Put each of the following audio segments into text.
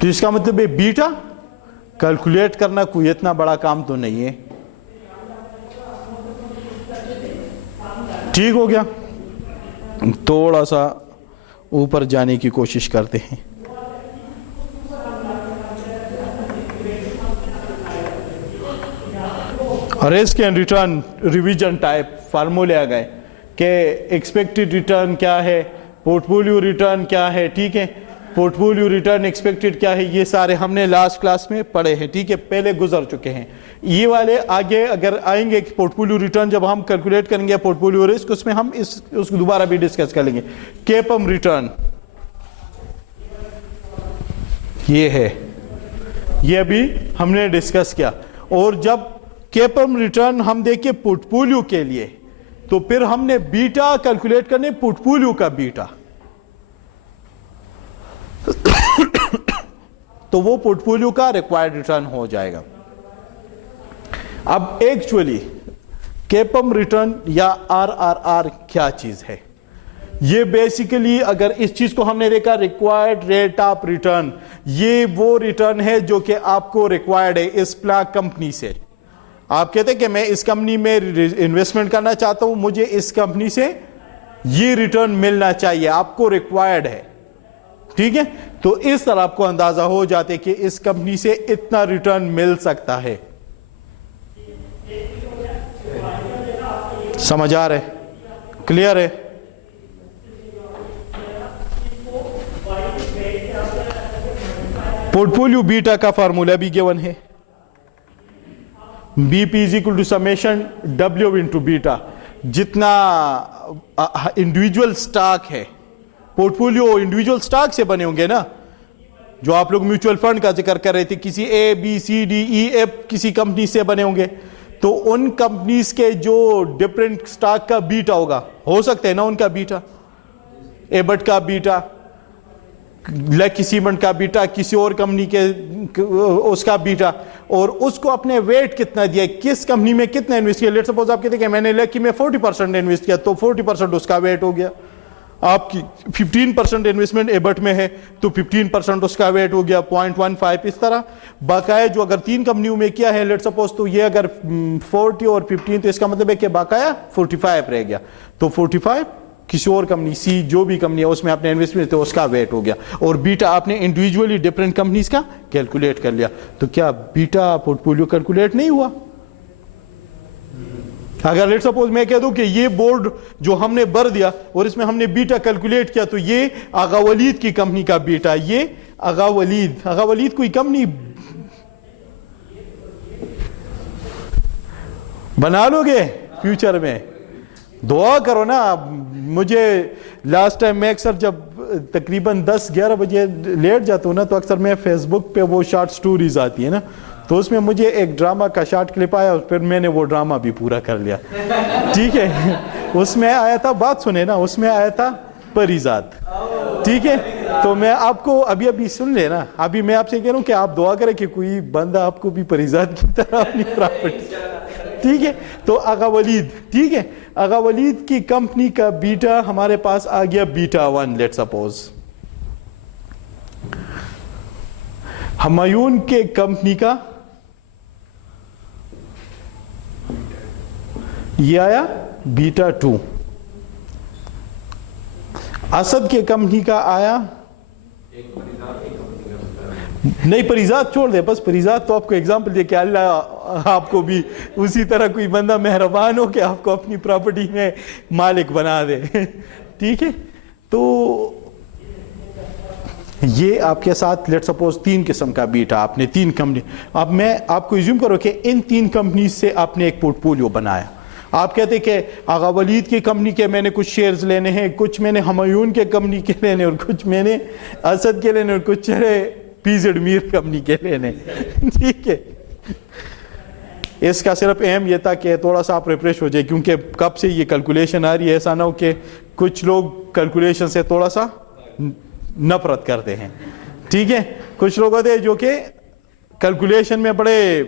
تو اس کا مطلب ہے بیٹا کیلکولیٹ کرنا کوئی اتنا بڑا کام تو نہیں ہے. ٹھیک ہو گیا. تھوڑا سا اوپر جانے کی کوشش کرتے ہیں. Risk and return revision type فارمولے آ گئے کہ ایکسپیکٹڈ ریٹرن کیا ہے, پورٹ فولیو ریٹرن کیا ہے. ٹھیک ہے, پورٹ فولیو ریٹرن ایکسپیکٹڈ کیا ہے, یہ سارے ہم نے لاسٹ کلاس میں پڑھے ہیں. ٹھیک ہے, پہلے گزر چکے ہیں. یہ والے آگے اگر آئیں گے پورٹ فولیو ریٹرن جب ہم کیلکولیٹ کریں گے پورٹ فولیو رسک, اس میں ہم اس کو دوبارہ بھی ڈسکس کر لیں گے. کیپم ریٹرن یہ ہے, یہ ابھی ہم نے ڈسکس کیا. اور جب کیپم ریٹرن ہم دیکھیں پورٹ فولیو کے لیے تو پھر ہم نے بیٹا کیلکولیٹ کرنے پورٹ فولیو کا بیٹا, تو وہ پورٹ فولیو کا ریکوائرڈ ریٹرن ہو جائے گا. اب ایکچولی کیپم ریٹرن یا آر آر آر کیا چیز ہے؟ یہ بیسیکلی اگر اس چیز کو ہم نے دیکھا ریکوائرڈ ریٹ آف ریٹرن, یہ وہ ریٹرن ہے جو کہ آپ کو ریکوائرڈ ہے اس پلا کمپنی سے. آپ کہتے ہیں کہ میں اس کمپنی میں انویسٹمنٹ کرنا چاہتا ہوں, مجھے اس کمپنی سے یہ ریٹرن ملنا چاہیے, آپ کو ریکوائرڈ ہے. ٹھیک ہے, تو اس طرح آپ کو اندازہ ہو جاتے کہ اس کمپنی سے اتنا ریٹرن مل سکتا ہے. سمجھ آ رہے؟ کلیئر ہے؟ پورٹ فولیو بیٹا کا فارمولا بھی گیون ہے, B P is equal to summation W into beta. جتنا انڈیویجول سٹاک ہے, پورٹ فولیو انڈیویجول سٹاک سے بنے ہوں گے نا, جو آپ لوگ میوچول فنڈ کا ذکر کر رہے تھے, کسی A B C D E F کسی کمپنی سے بنے ہوں گے, تو ان کمپنیز کے جو ڈفرینٹ سٹاک کا بیٹا ہوگا, ہو سکتا ہے نا ان کا بیٹا, ایبٹ کا بیٹا, لیکی سیمنٹ کا بیٹا, کسی اور کمپنی کے اس کا بیٹا, اور اس کو اپنے ویٹ کتنا دیا, کس کمپنی میں کتنا انویسٹ کیا. لیٹ سپوز آپ کہتے ہیں کہ میں نے لیکی میں 40% انویسٹ کیا, تو 40% اس کا ویٹ ہو گیا. آپ کی 15% انویسٹمنٹ ایبٹ میں ہے تو 15% اس کا ویٹ ہو گیا 0.15. اس طرح بقایا جو اگر 3 کمپنیوں میں کیا ہے لیٹ سپوز, تو یہ اگر 40 اور 15, تو اس کا مطلب ہے کہ بقایا 45 رہ گیا, تو 45 کسی اور کمپنی سی جو بھی کمپنی ہے اس میں آپ نے انویسٹمنٹ تو اس کا ویٹ ہو گیا, اور بیٹا آپ نے انڈیویجولی ڈفرینٹ کمپنیز کا کیلکولیٹ کر لیا. تو کیا بیٹا پورٹ فولیو کیلکولیٹ نہیں ہوا؟ اگر لیٹ سپوز میں کہہ دوں کہ یہ بورڈ جو ہم نے بھر دیا اور اس میں ہم نے بیٹا کیلکولیٹ کیا, تو یہ آغا ولید کی کمپنی کا بیٹا, یہ آغا ولید کوئی کمپنی بنا لو گے فیوچر میں؟ دعا کرو نا. مجھے لاسٹ ٹائم میں اکثر جب تقریباً 10-11 بجے لیٹ جاتا ہوں نا, تو اکثر میں فیس بک پہ وہ شارٹ سٹوریز آتی ہیں نا, تو اس میں مجھے ایک ڈرامہ کا شارٹ کلپ آیا, اور پھر میں نے وہ ڈرامہ بھی پورا کر لیا. ٹھیک ہے, اس میں آیا تھا, بات سنے نا, اس میں آیا تھا پریزاد. ٹھیک ہے, تو میں آپ کو ابھی سن لے نا, ابھی میں آپ سے کہہ رہا ہوں کہ آپ دعا کریں کہ کوئی بندہ آپ کو بھی پریزاد کی طرح اپنی پراپرٹی. ٹھیک ہے, تو آغا ولید, ٹھیک ہے, آغا ولید کی کمپنی کا بیٹا ہمارے پاس آ گیا بیٹا 1. لیٹ سپوز ہمایون کے کمپنی کا یہ آیا بیٹا 2. اسد کے کمپنی کا آیا نہیں, پریزاد چھوڑ دے, بس پریزاد تو آپ کو ایگزامپل دے کہ اللہ آپ کو بھی اسی طرح کوئی بندہ مہربان ہو کہ آپ کو اپنی پراپرٹی میں مالک بنا دے. ٹھیک ہے, تو یہ آپ کے ساتھ لیٹ سپوز 3 قسم کا بیٹا, آپ نے 3 کمپنی. اب میں آپ کو ایزیوم کرو کہ ان 3 کمپنیز سے آپ نے ایک پورٹ فولیو بنایا. آپ کہتے کہ آغا ولید کی کمپنی کے میں نے کچھ شیئرز لینے ہیں, کچھ میں نے ہمایون کے کمپنی کے لینے, اور کچھ میں نے اسد کے لینے, اور کچھ پی زیڈ میر کمپنی کے لینے. ٹھیک ہے, اس کا صرف اہم یہ تھا کہ تھوڑا سا آپ ریفریش ہو جائے, کیونکہ کب سے یہ کیلکولیشن آ رہی ہے, ایسا نہ ہو کہ کچھ لوگ کیلکولیشن سے تھوڑا سا نفرت کرتے ہیں. ٹھیک ہے, کچھ لوگ ہوتے ہیں جو کہ کیلکولیشن میں بڑے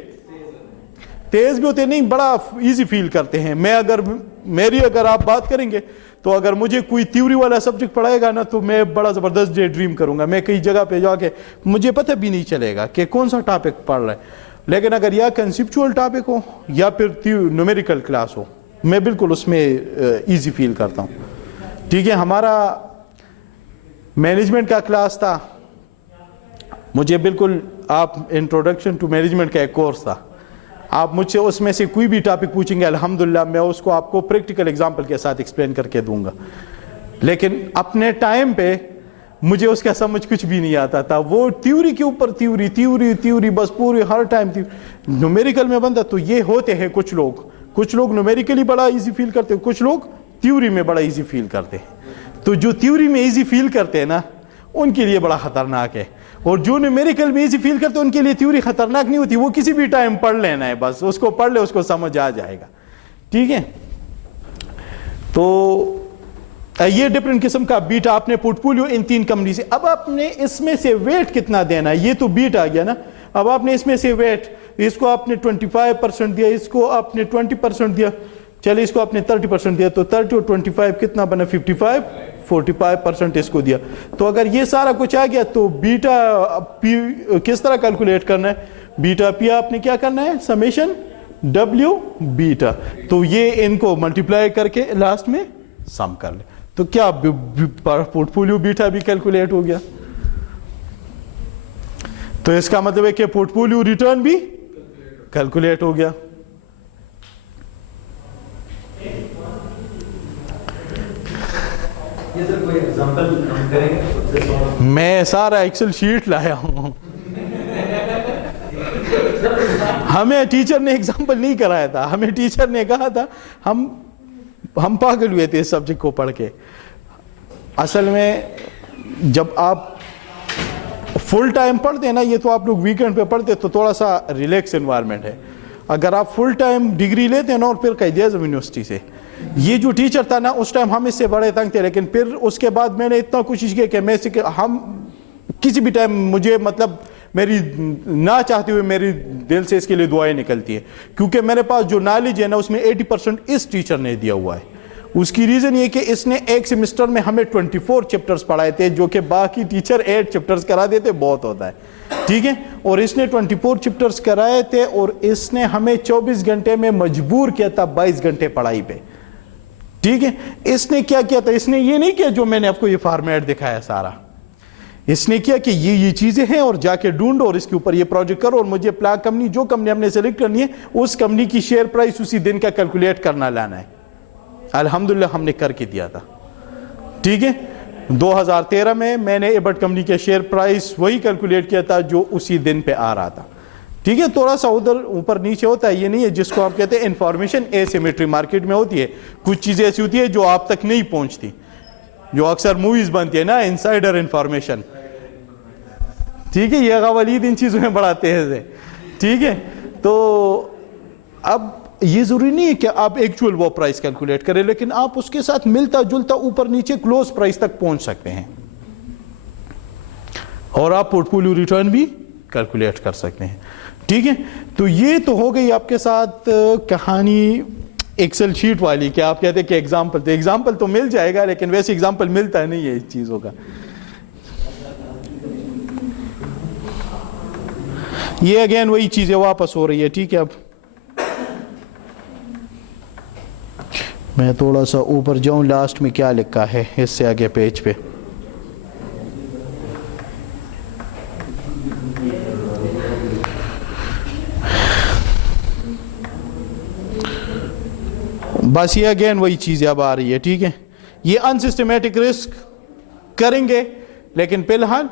تیز بھی ہوتے ہیں, نہیں بڑا ایزی فیل کرتے ہیں. میری اگر آپ بات کریں گے تو اگر مجھے کوئی تھیوری والا سبجیکٹ پڑھائے گا نا تو میں بڑا زبردست ڈے ڈریم کروں گا, میں کئی جگہ پہ جا کے مجھے پتہ بھی نہیں چلے گا کہ کون سا ٹاپک پڑھ رہا ہے. لیکن اگر یا کنسیپچول ٹاپک ہو یا پھر نومیریکل کلاس ہو, میں بالکل اس میں ایزی فیل کرتا ہوں. ٹھیک ہے, ہمارا مینجمنٹ کا کلاس تھا, مجھے بالکل آپ انٹروڈکشن ٹو مینجمنٹ کا ایک کورس تھا, آپ مجھ سے اس میں سے کوئی بھی ٹاپک پوچھیں گے الحمدللہ میں اس کو آپ کو پریکٹیکل ایگزامپل کے ساتھ ایکسپلین کر کے دوں گا. لیکن اپنے ٹائم پہ مجھے اس کا سمجھ کچھ بھی نہیں آتا تھا, وہ تھیوری کے اوپر تھیوری بس پوری ہر ٹائم نومیریکل میں بنتا. تو یہ ہوتے ہیں کچھ لوگ نومیریکلی بڑا ایزی فیل کرتے ہیں, کچھ لوگ تھیوری میں بڑا ایزی فیل کرتے ہیں. تو جو تھیوری میں ایزی فیل کرتے ہیں نا ان کے لیے بڑا خطرناک ہے, اور جو نومیریکل میں ایزی فیل کرتے ہیں ان کے لیے تھیوری خطرناک نہیں ہوتی, وہ کسی بھی ٹائم پڑھ لینا ہے, بس اس کو پڑھ لے اس کو سمجھ آ جائے گا. ٹھیک ہے, تو یہ ڈفرنٹ قسم کا بیٹا آپ نے پورٹ فولیو ان 3 کمپنی سے. اب آپ نے اس میں سے ویٹ کتنا دینا ہے, یہ تو بیٹ آ گیا نا, اب آپ نے اس میں سے ویٹ, اس کو آپ نے 25% دیا, اس کو آپ نے 20% دیا, چلے اس کو آپ نے 30% دیا, تو 30 اور 25 کتنا بنا 45% اس کو دیا. تو اگر یہ سارا کچھ آ گیا تو بیٹا پی کس طرح کیلکولیٹ کرنا ہے, بیٹا پی آپ نے کیا کرنا ہے سمیشن ڈبلیو بیٹا, تو یہ ان کو ملٹیپلائی کر کے لاسٹ میں سم کر لے, تو کیا پورٹ فولیو بیٹا بھی کیلکولیٹ ہو گیا. تو اس کا مطلب ہے کہ پورٹ فولیو ریٹرن بھی کیلکولیٹ ہو گیا. میں سارا ایکسل شیٹ لایا ہوں, ہمیں ٹیچر نے ایگزامپل نہیں کرایا تھا, ہمیں ٹیچر نے کہا تھا, ہم پاگل ہوئے تھے اس سبجیکٹ کو پڑھ کے. اصل میں جب آپ فل ٹائم پڑھتے ہیں نا, یہ تو آپ لوگ ویکینڈ پہ پڑھتے تو تھوڑا سا ریلیکس انوائرمنٹ ہے. اگر آپ فل ٹائم ڈگری لیتے ہیں نا, اور پھر قائد اعظم یونیورسٹی سے, یہ جو ٹیچر تھا نا اس ٹائم ہم اس سے بڑے تنگ تھے, لیکن پھر اس کے بعد میں نے اتنا کوشش کی کہ میں ہم کسی بھی ٹائم مجھے مطلب میری نہ چاہتے ہوئے میری دل سے اس کے لیے دعائیں نکلتی ہیں, کیونکہ میرے پاس جو نالج ہے نا اس میں 80% اس ٹیچر نے دیا ہوا ہے. اس کی ریزن یہ کہ اس نے ایک سیمسٹر میں ہمیں 24 چیپٹرز پڑھائے تھے, جو کہ باقی ٹیچر 8 چیپٹرز کرا دیتے بہت ہوتا ہے. ٹھیک ہے, اور اس نے 24 چیپٹرز کرائے تھے, اور اس نے ہمیں 24 گھنٹے میں مجبور کیا تھا 22 گھنٹے پڑھائی پہ. ٹھیک ہے, اس نے کیا کیا تھا, اس نے یہ نہیں کیا جو میں نے آپ کو یہ فارمیٹ دکھایا سارا, اس نے کیا کہ یہ چیزیں ہیں اور جا کے ڈھونڈو اور اس کے اوپر یہ پروجیکٹ کرو, اور مجھے پلاگ کمپنی جو کمپنی ہم نے سلیکٹ کرنی ہے اس کمپنی کی شیئر پرائس اسی دن کا کیلکولیٹ کرنا لانا ہے. الحمدللہ ہم نے کر کے دیا تھا. ٹھیک ہے, 2013 میں نے ایبٹ کمپنی کے شیئر پرائس وہی کیلکولیٹ کیا تھا جو اسی دن پہ آ رہا تھا. ٹھیک ہے, تھوڑا سا ادھر اوپر نیچے ہوتا ہے, یہ نہیں ہے جس کو آپ کہتے ہیں انفارمیشن اے سیمیٹری مارکیٹ میں ہوتی ہے. کچھ چیزیں ایسی ہوتی ہے جو آپ تک نہیں پہنچتی, جو اکثر موویز بنتی ہے نا, انسائڈر انفارمیشن. ٹھیک ہے, یہ غوالید ان چیزوں میں بڑا تیز ہے. ٹھیک ہے, تو اب یہ ضروری نہیں ہے کہ آپ ایکچوئل وہ پرائس کیلکولیٹ کریں, لیکن آپ اس کے ساتھ ملتا جلتا اوپر نیچے کلوز پرائس تک پہنچ سکتے ہیں, اور آپ پورٹ فولیو ریٹرن بھی کیلکولیٹ کر سکتے ہیں. ٹھیک ہے, تو یہ تو ہو گئی آپ کے ساتھ کہانی ایکسل شیٹ والی, کہ آپ کہتے ہیں کہ ایگزامپل تو مل جائے گا, لیکن ویسے ایگزامپل ملتا نہیں ہے اس چیزوں کا. یہ اگین وہی چیزیں واپس ہو رہی ہے. ٹھیک ہے, اب میں تھوڑا سا اوپر جاؤں, لاسٹ میں کیا لکھا ہے اس سے آگے پیج پہ. بس یہ اگین وہی چیزیں اب آ رہی ہے. ٹھیک ہے, یہ انسسٹمیٹک رسک کریں گے, لیکن فی الحال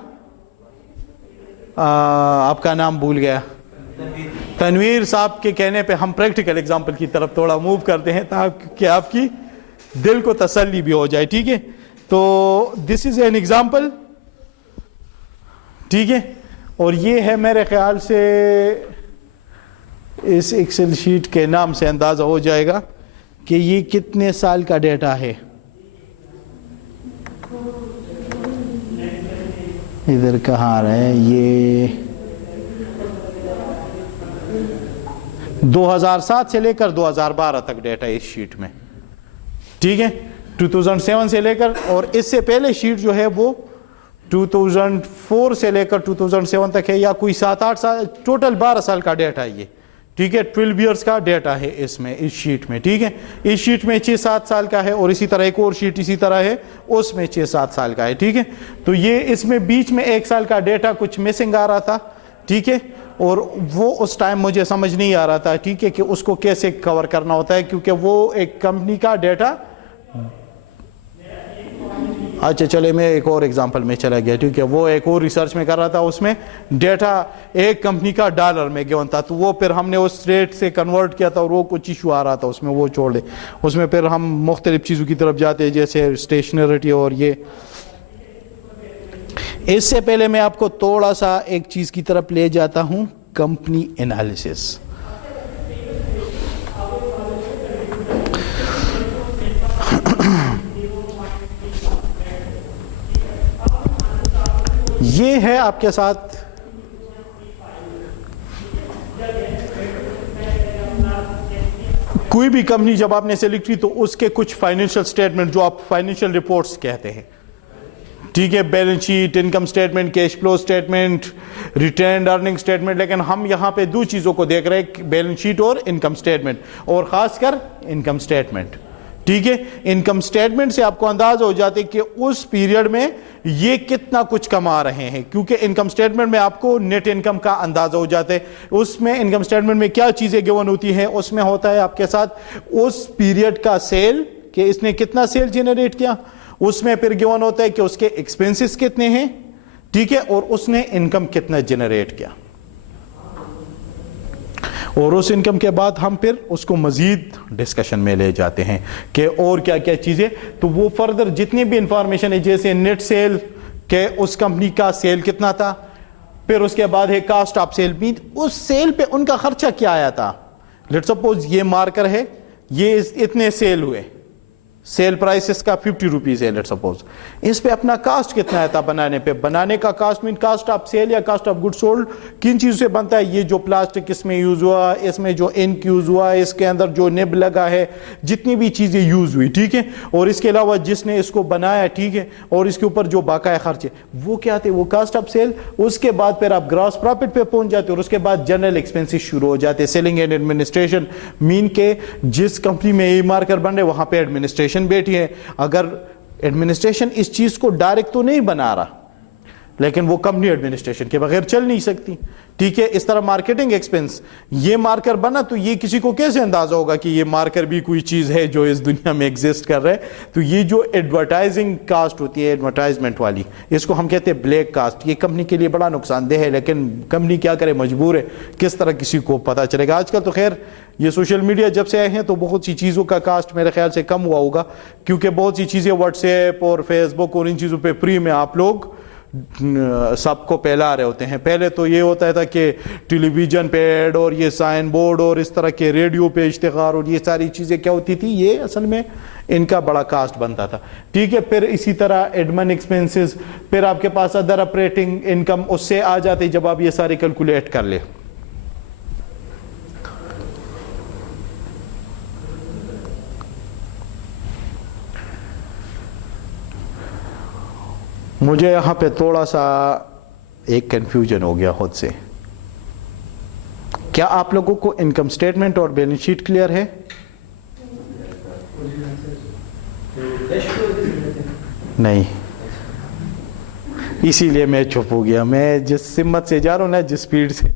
آپ کا نام بھول گیا, تنویر صاحب کے کہنے پہ ہم پریکٹیکل ایگزامپل کی طرف تھوڑا موو کرتے ہیں تاکہ آپ کی دل کو تسلی بھی ہو جائے. ٹھیک ہے, تو دس از این ایگزامپل. ٹھیک ہے, اور یہ ہے میرے خیال سے اس ایکسل شیٹ کے نام سے اندازہ ہو جائے گا کہ یہ کتنے سال کا ڈیٹا ہے. ادھر کہاں آ رہا ہے, یہ 2007 سے لے کر 2012 تک ڈیٹا اس شیٹ میں. ٹھیک ہے, 2007 سے لے کر, اور اس سے پہلے شیٹ جو ہے وہ 2004 سے لے کر 2007 تک ہے, یا کوئی 7-8 سال, ٹوٹل 12 سال کا ڈیٹا ہے یہ, ٹھیک ہے, 12 ایئرس کا ڈیٹا ہے اس میں, اس شیٹ میں, ٹھیک ہے. اس شیٹ میں 6-7 سال کا ہے, اور اسی طرح ایک اور شیٹ اسی طرح ہے, اس میں 6-7 سال کا ہے, ٹھیک ہے. تو یہ اس میں بیچ میں 1 سال کا ڈیٹا کچھ مسنگ آ رہا تھا, ٹھیک ہے, اور وہ اس ٹائم مجھے سمجھ نہیں آ رہا تھا, ٹھیک ہے, کہ اس کو کیسے کور کرنا ہوتا ہے, کیونکہ وہ ایک کمپنی کا ڈیٹا. اچھا چلے میں ایک اور ایگزامپل میں چلا گیا, ٹھیک ہے, وہ ایک اور ریسرچ میں کر رہا تھا, اس میں ڈیٹا ایک کمپنی کا ڈالر میں گیون تھا, تو وہ پھر ہم نے اس ریٹ سے کنورٹ کیا تھا, اور وہ کچھ ایشو آ رہا تھا اس میں, وہ چھوڑ دے. اس میں پھر ہم مختلف چیزوں کی طرف جاتے ہیں, جیسے اسٹیشنریٹی اور یہ. اس سے پہلے میں آپ کو تھوڑا سا ایک چیز کی طرف لے جاتا ہوں, کمپنی انالیسس. یہ ہے آپ کے ساتھ کوئی بھی کمپنی جب آپ نے سلیکٹ کی تو اس کے کچھ فائنینشیل سٹیٹمنٹ جو آپ فائنینشیل رپورٹس کہتے ہیں, ٹھیک ہے, balance sheet, income statement, cash flow statement, returned earning statement. لیکن ہم یہاں پہ 2 چیزوں کو دیکھ رہے ہیں, بیلنس شیٹ اور انکم سٹیٹمنٹ, اور خاص کر انکم سٹیٹمنٹ, ٹھیک ہے. انکم سٹیٹمنٹ سے آپ کو انداز ہو جاتے کہ اس پیریڈ میں یہ کتنا کچھ کما رہے ہیں, کیونکہ انکم سٹیٹمنٹ میں آپ کو نیٹ انکم کا اندازہ ہو جاتا ہے. اس میں انکم سٹیٹمنٹ میں کیا چیزیں گیون ہوتی ہیں, اس میں ہوتا ہے آپ کے ساتھ اس پیریڈ کا سیل, کہ اس نے کتنا سیل جنریٹ کیا, اس میں پھر گیون ہوتا ہے کہ اس کے ایکسپنسز کتنے ہیں, ٹھیک ہے, اور اس نے انکم کتنا جنریٹ کیا. اور اس انکم کے بعد ہم پھر اس کو مزید ڈسکشن میں لے جاتے ہیں کہ اور کیا کیا چیزیں, تو وہ فردر جتنی بھی انفارمیشن ہے, جیسے نیٹ سیل کہ اس کمپنی کا سیل کتنا تھا, پھر اس کے بعد ہے کاسٹ آف سیل, بھی اس سیل پہ ان کا خرچہ کیا آیا تھا. لیٹ سپوز یہ مارکر ہے, یہ اتنے سیل ہوئے, سیل پرائس اس کا 50 روپیز ہے لیٹ سپوز, اس پہ اپنا کاسٹ کتنا آیا تھا بنانے پہ. بنانے کا کاسٹ مین کاسٹ آف سیل یا کاسٹ آف گڈ سولڈ کن چیزوں سے بنتا ہے, یہ جو پلاسٹک اس میں یوز ہوا, اس میں جو انک یوز ہوا, اس کے اندر جو نب لگا ہے, جتنی بھی چیزیں یوز ہوئی, ٹھیک ہے, اور اس کے علاوہ جس نے اس کو بنایا, ٹھیک ہے, اور اس کے اوپر جو باقاعدہ خرچے, وہ کیا تھے, وہ کاسٹ آف سیل. اس کے بعد پھر آپ گراس پروفٹ پہ پہنچ جاتے, اور اس کے بعد جنرل ایکسپنسز شروع ہو جاتے, سیلنگ اینڈ ایڈمنسٹریشن, مین کے جس کمپنی میں یہ مارکر بن رہے وہاں پہ ایڈمنسٹریشن بیٹھی ہے. اگر ایڈمنسٹریشن اس چیز کو ڈائریکٹ تو نہیں بنا رہا, لیکن وہ کمپنی ایڈمنسٹریشن کے بغیر چل نہیں سکتی, ٹھیک ہے. اس طرح مارکیٹنگ ایکسپنس, یہ مارکر بنا تو یہ کسی کو کیسے اندازہ ہوگا کہ یہ مارکر بھی کوئی چیز ہے جو اس دنیا میں ایگزسٹ کر رہا ہے. تو یہ جو ایڈورٹائزنگ کاسٹ ہوتی ہے, ایڈورٹائزمنٹ والی, اس کو ہم کہتے ہیں بلیک کاسٹ. یہ کمپنی کے لیے بڑا نقصان دہ ہے, لیکن کمپنی کیا کرے, مجبور ہے, کس طرح کسی کو پتا چلے گا. آج کل تو خیر یہ سوشل میڈیا جب سے آئے ہیں تو بہت سی چیزوں کا کاسٹ میرے خیال سے کم ہوا ہوگا, کیونکہ بہت سی چیزیں واٹس ایپ اور فیس بک اور ان چیزوں پہ فری میں آپ لوگ سب کو پھیلا رہے ہوتے ہیں. پہلے تو یہ ہوتا تھا کہ ٹیلی ویژن پہ ایڈ اور یہ سائن بورڈ اور اس طرح کے ریڈیو پہ اشتہار اور یہ ساری چیزیں کیا ہوتی تھی, یہ اصل میں ان کا بڑا کاسٹ بنتا تھا, ٹھیک ہے. پھر اسی طرح ایڈمن ایکسپنسز, پھر آپ کے پاس ادر آپریٹنگ انکم, اس سے آ جاتے جب آپ یہ سارے کیلکولیٹ کر لیں. مجھے یہاں پہ تھوڑا سا ایک کنفیوژن ہو گیا خود سے. کیا آپ لوگوں کو انکم سٹیٹمنٹ اور بیلنس شیٹ کلیئر ہے؟ نہیں, اسی لیے میں چپ ہو گیا. میں جس سمت سے جا رہا ہوں نا, جس سپیڈ سے,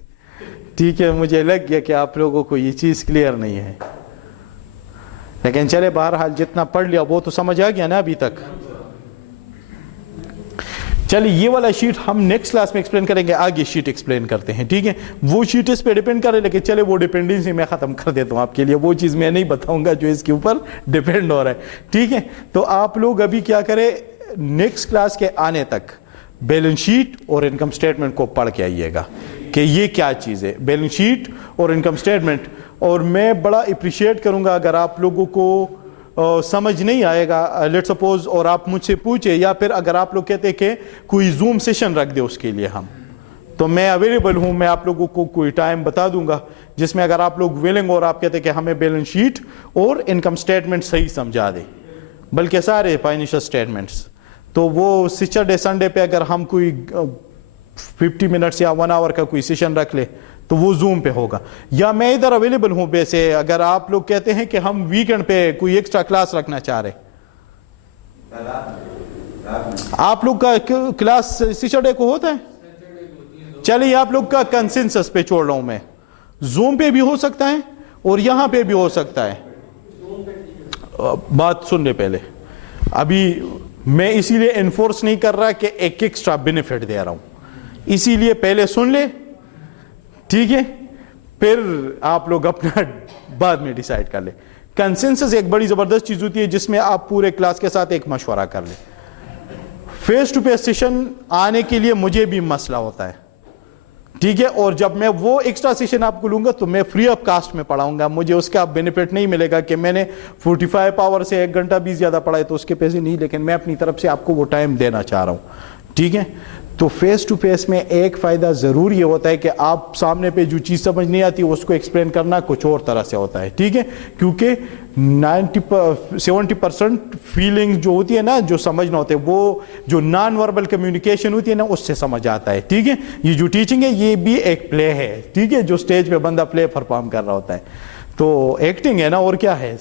ٹھیک ہے, مجھے لگ گیا کہ آپ لوگوں کو یہ چیز کلیئر نہیں ہے. لیکن چلے بہرحال جتنا پڑھ لیا وہ تو سمجھ آ گیا نا ابھی تک. چلیے یہ والا شیٹ ہم نیکسٹ کلاس میں ایکسپلین کریں گے, آگے شیٹ ایکسپلین کرتے ہیں, ٹھیک ہے. وہ شیٹ اس پہ ڈیپینڈ کرے, لیکن چلے وہ ڈیپینڈنسی میں ختم کر دیتا ہوں آپ کے لیے. وہ چیز میں نہیں بتاؤں گا جو اس کے اوپر ڈیپینڈ ہو رہا ہے, ٹھیک ہے. تو آپ لوگ ابھی کیا کریں, نیکسٹ کلاس کے آنے تک بیلنس شیٹ اور انکم سٹیٹمنٹ کو پڑھ کے آئیے گا کہ یہ کیا چیز ہے, بیلنس شیٹ اور انکم سٹیٹمنٹ. اور میں بڑا اپریشیٹ کروں گا اگر آپ لوگوں کو سمجھ نہیں آئے گا لیٹ سپوز, اور آپ مجھ سے پوچھے, یا پھر اگر آپ لوگ کہتے کہ کوئی زوم سیشن رکھ دے اس کے لیے ہم, تو میں اویلیبل ہوں. میں آپ لوگوں کو کوئی ٹائم بتا دوں گا جس میں اگر آپ لوگ ویلنگ اور آپ کہتے کہ ہمیں بیلنس شیٹ اور انکم سٹیٹمنٹ صحیح سمجھا دے, بلکہ سارے فائنینشیل اسٹیٹمنٹس. تو وہ سیچرڈے سنڈے پہ اگر ہم کوئی 50 منٹس یا 1 آور کا کوئی سیشن رکھ لے تو وہ زوم پہ ہوگا. یا میں ادھر اویلیبل ہوں ویسے اگر آپ لوگ کہتے ہیں کہ ہم ویکینڈ پہ کوئی ایکسٹرا کلاس رکھنا چاہ رہے. آپ لوگ کا کلاس سیچرڈے کو ہوتا ہے؟ چلیے آپ لوگ کا کنسنسس پہ چھوڑ رہا ہوں میں. زوم پہ بھی ہو سکتا ہے اور یہاں پہ بھی ہو سکتا ہے. بات سن لے پہلے. ابھی میں اسی لیے انفورس نہیں کر رہا کہ ایک ایکسٹرا بینیفٹ دے رہا ہوں, اسی لیے پہلے سن لے, ٹھیک ہے, پھر آپ لوگ اپنا بعد میں ڈیسائیڈ کر لیں. کنسنسس ایک بڑی زبردست چیز ہوتی ہے جس میں آپ پورے کلاس کے ساتھ ایک مشورہ کر لیں. فیس ٹو فیس سیشن آنے کے لیے مجھے بھی مسئلہ ہوتا ہے, ٹھیک ہے, اور جب میں وہ ایکسٹرا سیشن آپ کو لوں گا تو میں فری آف کاسٹ میں پڑھاؤں گا. مجھے اس کا بینیفٹ نہیں ملے گا کہ میں نے 45 آور سے 1 گھنٹہ بھی زیادہ پڑھائے تو اس کے پیسے نہیں, لیکن میں اپنی طرف سے آپ کو وہ ٹائم دینا چاہ رہا ہوں, ٹھیک ہے. تو فیس ٹو فیس میں ایک فائدہ ضرور یہ ہوتا ہے کہ آپ سامنے پہ جو چیز سمجھ نہیں آتی اس کو ایکسپلین کرنا کچھ اور طرح سے ہوتا ہے, ٹھیک ہے, کیونکہ 70% فیلنگ جو ہوتی ہے نا, جو سمجھنا ہوتے ہیں, وہ جو نان وربل کمیونیکیشن ہوتی ہے نا, اس سے سمجھ آتا ہے, ٹھیک ہے. یہ جو ٹیچنگ ہے یہ بھی ایک پلے ہے, ٹھیک ہے, جو سٹیج پہ بندہ پلے پرفارم کر رہا ہوتا ہے, تو ایکٹنگ ہے نا, اور کیا ہے,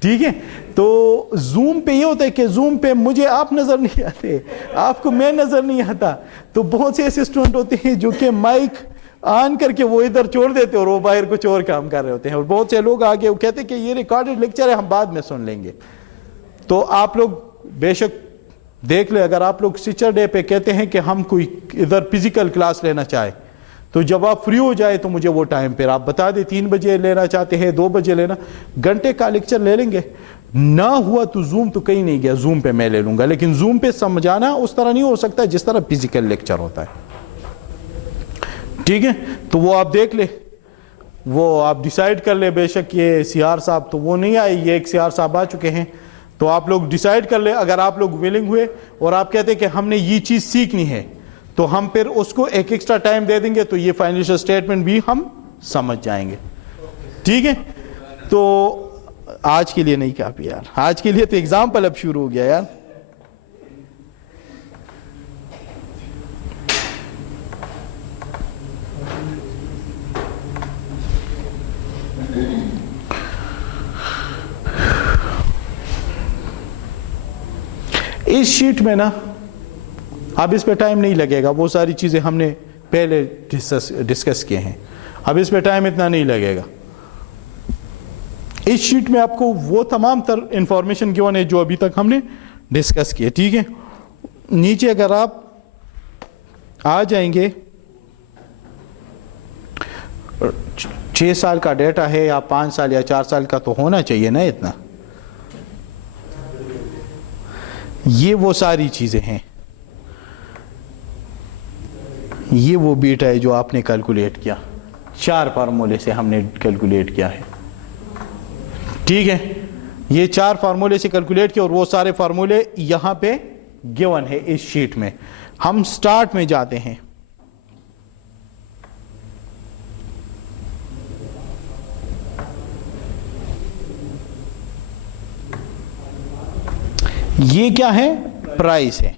ٹھیک ہے. تو زوم پہ یہ ہوتا ہے کہ زوم پہ مجھے آپ نظر نہیں آتے, آپ کو میں نظر نہیں آتا, تو بہت سے ایسے اسٹوڈنٹ ہوتے ہیں جو کہ مائک آن کر کے وہ ادھر چھوڑ دیتے اور وہ باہر کچھ اور کام کر رہے ہوتے ہیں, اور بہت سے لوگ آگے وہ کہتے ہیں کہ یہ ریکارڈڈ لیکچر ہے, ہم بعد میں سن لیں گے. تو آپ لوگ بے شک دیکھ لیں, اگر آپ لوگ سیچرڈے پہ کہتے ہیں کہ ہم کوئی ادھر فزیکل کلاس لینا چاہے تو جب آپ فری ہو جائے تو مجھے وہ ٹائم پھر آپ بتا دیں, 3 بجے لینا چاہتے ہیں, 2 بجے لینا, گھنٹے کا لیکچر لے لیں گے. نہ ہوا تو زوم تو کہیں نہیں گیا, زوم پہ میں لے لوں گا, لیکن زوم پہ سمجھانا اس طرح نہیں ہو سکتا جس طرح فزیکل لیکچر ہوتا ہے, ٹھیک ہے. تو وہ آپ دیکھ لیں, وہ آپ ڈیسائیڈ کر لیں. بے شک یہ سیار صاحب تو وہ نہیں آئے, یہ ایک سیار صاحب آ چکے ہیں, تو آپ لوگ ڈیسائیڈ کر لیں. اگر آپ لوگ ویلنگ ہوئے اور آپ کہتے ہیں کہ ہم نے یہ چیز سیکھنی ہے تو ہم پھر اس کو ایک ایکسٹرا ٹائم دے دیں گے, تو یہ فائنینشیل اسٹیٹمنٹ بھی ہم سمجھ جائیں گے, ٹھیک ہے. تو آج کے لیے نہیں کافی یار, آج کے لیے تو ایگزامپل اب شروع ہو گیا یار. اس شیٹ میں نا اب اس پہ ٹائم نہیں لگے گا, وہ ساری چیزیں ہم نے پہلے ڈسکس کیے ہیں, اب اس پہ ٹائم اتنا نہیں لگے گا. اس شیٹ میں آپ کو وہ تمام تر انفارمیشن گیون ہے جو ابھی تک ہم نے ڈسکس کیے, ٹھیک ہے. نیچے اگر آپ آ جائیں گے, 6 سال کا ڈیٹا ہے یا 5 سال یا 4 سال کا تو ہونا چاہیے نا اتنا. یہ وہ ساری چیزیں ہیں, یہ وہ بیٹا ہے جو آپ نے کیلکولیٹ کیا, 4 فارمولے سے ہم نے کیلکولیٹ کیا ہے, ٹھیک ہے. یہ 4 فارمولے سے کیلکولیٹ کیا اور وہ سارے فارمولے یہاں پہ گیون ہے اس شیٹ میں. ہم سٹارٹ میں جاتے ہیں. یہ کیا ہے, پرائس ہے.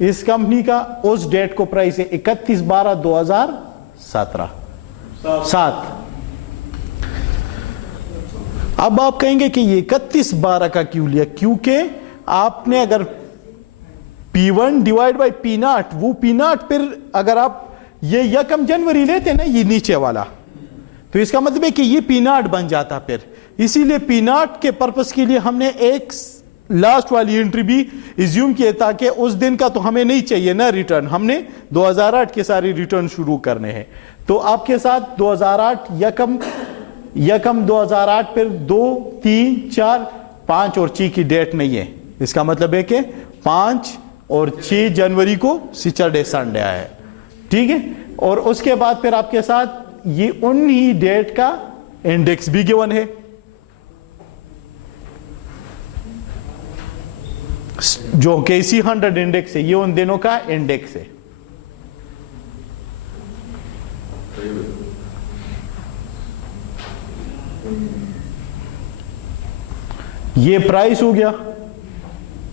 اس کمپنی کا اس ڈیٹ کو پرائس ہے 31/12/2017. اب آپ کہیں گے کہ یہ 31/12 کا کیوں لیا, کیونکہ آپ نے اگر P1 ڈیوائڈ بائی P0, وہ P0 پھر اگر آپ یہ 1 جنوری لیتے ہیں نا, یہ نیچے والا, تو اس کا مطلب ہے کہ یہ P0 بن جاتا پھر. اسی لیے P0 کے پرپس کے لیے ہم نے ایک لاسٹ والی انٹری بھی ایزیوم کیے, تاکہ اس دن کا تو ہمیں نہیں چاہیے نا ریٹرن, ہم نے 2008 کے ساری ریٹرن شروع کرنے ہیں. تو آپ کے ساتھ 2008 یکم 2008 پھر 2 3 4 5 اور 6 کی ڈیٹ نہیں ہے. اس کا مطلب ہے کہ 5 اور 6 جنوری کو سیچرڈے سنڈے آیا ہے, ٹھیک ہے. اور اس کے بعد پھر آپ کے ساتھ یہ انہی ڈیٹ کا انڈیکس بھی گیون ہے, جو KC 100 انڈیکس ہے, یہ ان دنوں کا انڈیکس ہے. یہ پرائس ہو گیا,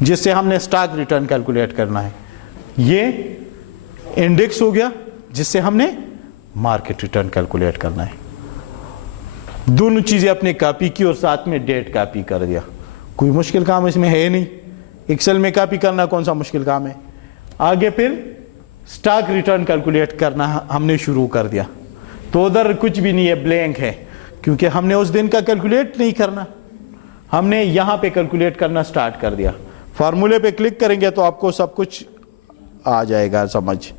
جس سے ہم نے اسٹاک ریٹرن کیلکولیٹ کرنا ہے. یہ انڈیکس ہو گیا جس سے ہم نے مارکیٹ ریٹرن کیلکولیٹ کرنا ہے. دونوں چیزیں اپنے کاپی کی اور ساتھ میں ڈیٹ کاپی کر دیا. کوئی مشکل کام اس میں ہے نہیں. ایکسل میں کاپی کرنا کون سا مشکل کام ہے. آگے پھر اسٹاک ریٹرن کیلکولیٹ کرنا ہم نے شروع کر دیا. تو ادھر کچھ بھی نہیں ہے, بلینک ہے, کیونکہ ہم نے اس دن کا کیلکولیٹ نہیں کرنا, ہم نے یہاں پہ کیلکولیٹ کرنا سٹارٹ کر دیا. فارمولے پہ کلک کریں گے تو آپ کو سب کچھ آ جائے گا سمجھ.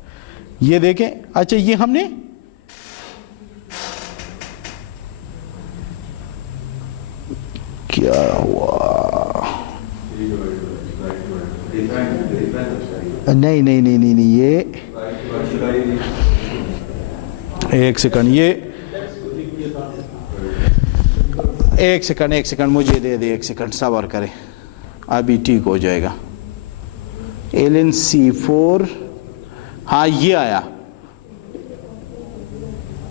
یہ دیکھیں, اچھا یہ ہم نے کیا ہوا, نہیں یہ ایک سیکنڈ, یہ ایک سیکنڈ مجھے دے دے, ایک سیکنڈ صبر کرے, ابھی ٹھیک ہو جائے گا. LNC4, ہاں یہ آیا.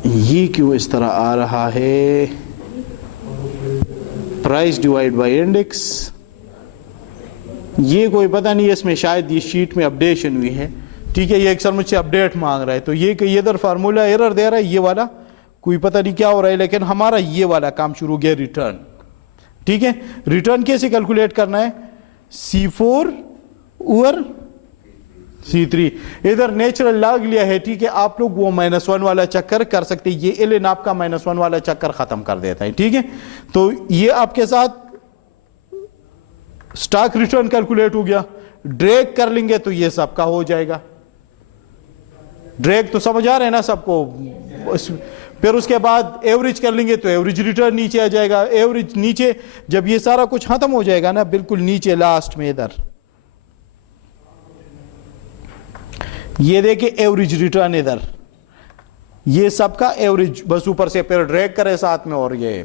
یہ کیوں اس طرح آ رہا ہے, پرائس ڈیوائڈ بائی انڈیکس. یہ کوئی پتہ نہیں, اس میں شاید یہ شیٹ میں اپڈیشن ہوئی ہے. ٹھیک ہے, یہ ایکسل مجھ سے اپڈیٹ مانگ رہا ہے, تو یہ کہ یہ ادھر فارمولا ایرر دے رہا ہے, یہ والا کوئی پتہ نہیں کیا ہو رہا ہے, لیکن ہمارا یہ والا کام شروع گیا ریٹرن. ٹھیک ہے, ریٹرن کیسے کیلکولیٹ کرنا ہے, C4 اوور C3. ادھر نیچرل لاگ لیا ہے. ٹھیک ہے, آپ لوگ وہ -1 والا چکر کر سکتے, یہ ln آپ کا -1 والا چکر ختم کر دیتا ہے. ٹھیک ہے, تو یہ آپ کے ساتھ سٹاک ریٹرن کیلکولیٹ ہو گیا. ڈریگ کر لیں گے تو یہ سب کا ہو جائے گا. ڈریگ تو سمجھ آ رہے ہیں نا سب کو. پھر اس کے بعد ایوریج کر لیں گے تو ایوریج ریٹرن نیچے آ جائے گا. ایوریج نیچے, جب یہ سارا کچھ ختم ہو جائے گا نا, بالکل نیچے لاسٹ میں ادھر یہ دیکھیں ایوریج ریٹرن, ادھر یہ سب کا ایوریج, بس اوپر سے پھر ڈریگ کرے ساتھ میں, اور یہ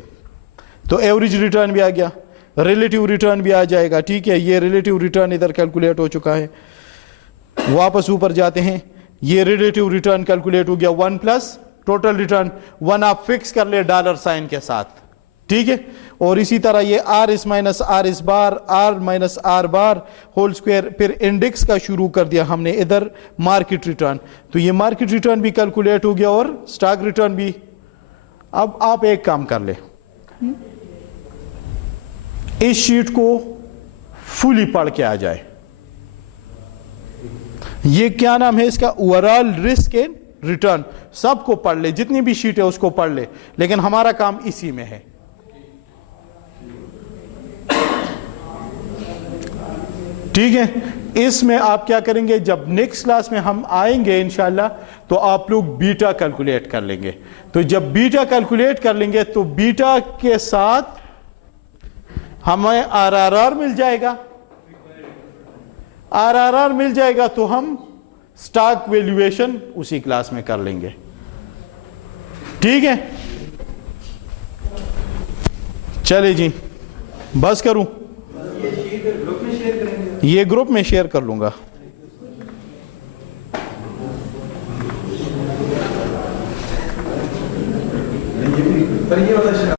تو ایوریج ریٹرن بھی آ گیا. ریلیٹیو ریٹرن بھی آ جائے گا. ٹھیک ہے, یہ ریلیٹیو ریٹرن ادھر کیلکولیٹ ہو چکا ہے. واپس اوپر جاتے ہیں, یہ ریلیٹیو ریٹرن کیلکولیٹ ہو گیا 1 پلس ٹوٹل ریٹرن. 1 آپ فکس کر لے ڈالر سائن کے ساتھ. ٹھیک ہے, اور اسی طرح یہ RS مائنس RS بار, R مائنس R بار ہول اسکوائر. پھر انڈیکس کا شروع کر دیا ہم نے ادھر مارکیٹ ریٹرن, تو یہ مارکیٹ ریٹرن بھی کیلکولیٹ ہو گیا اور سٹاک ریٹرن بھی. اب آپ ایک کام کر لیں, اس شیٹ کو فلی پڑھ کے آ جائے. یہ کیا نام ہے اس کا, اوورآل رسک اینڈ ریٹرن. سب کو پڑھ لے, جتنی بھی شیٹ ہے اس کو پڑھ لے, لیکن ہمارا کام اسی میں ہے. ٹھیک ہے, اس میں آپ کیا کریں گے, جب نیکسٹ کلاس میں ہم آئیں گے انشاءاللہ, تو آپ لوگ بیٹا کیلکولیٹ کر لیں گے. تو جب بیٹا کیلکولیٹ کر لیں گے تو بیٹا کے ساتھ ہمیں RRR مل جائے گا. RRR مل جائے گا تو ہم سٹاک ویلیویشن اسی کلاس میں کر لیں گے. ٹھیک ہے, چلے جی بس کروں, یہ گروپ میں شیئر کر لوں گا.